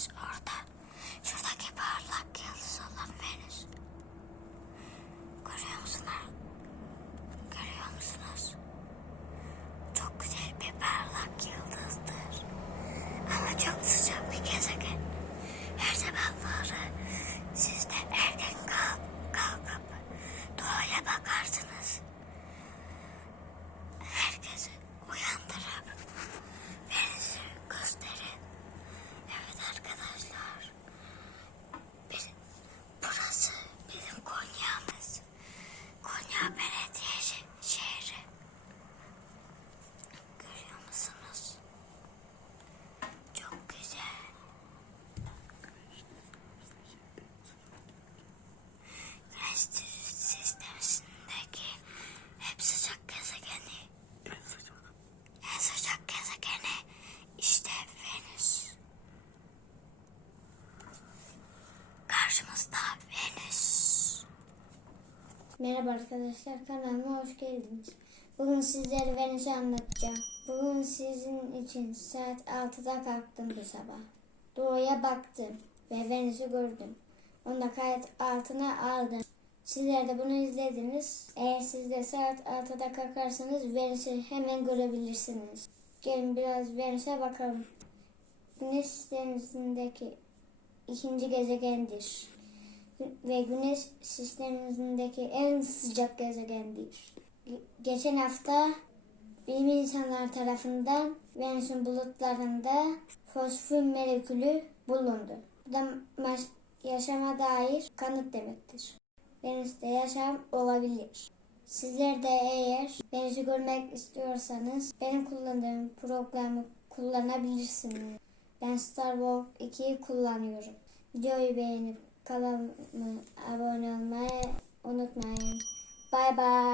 Venüs orada. Şuradaki parlak yıldız olan Venüs. Görüyor musunuz? Görüyor musunuz? Çok güzel bir parlak yıldızdır. Ama çok sıcak bir gezegen. Her sabahları sizden erken kalk, kalkıp doğaya bakar. karşımızda Venüs. Merhaba arkadaşlar kanalıma hoş geldiniz. Bugün sizlere Venüs'ü anlatacağım. Bugün sizin için saat 6'da kalktım bu sabah. Doğuya baktım ve Venüs'ü gördüm. Onu da kayıt altına aldım. Sizler de bunu izlediniz. Eğer siz de saat 6'da kalkarsanız Venüs'ü hemen görebilirsiniz. Gelin biraz Venüs'e bakalım. Güneş sistemimizdeki ikinci gezegendir ve Güneş sistemimizdeki en sıcak gezegendir. Ge- Geçen hafta bilim insanlar tarafından Venüs'ün bulutlarında fosfor molekülü bulundu. Bu da yaşama dair kanıt demektir. Venüs'te yaşam olabilir. Sizler de eğer Venüs'ü görmek istiyorsanız benim kullandığım programı kullanabilirsiniz. Ben Starwalk 2'yi kullanıyorum. Videoyu beğenip kanalıma abone olmayı unutmayın. Bay bay.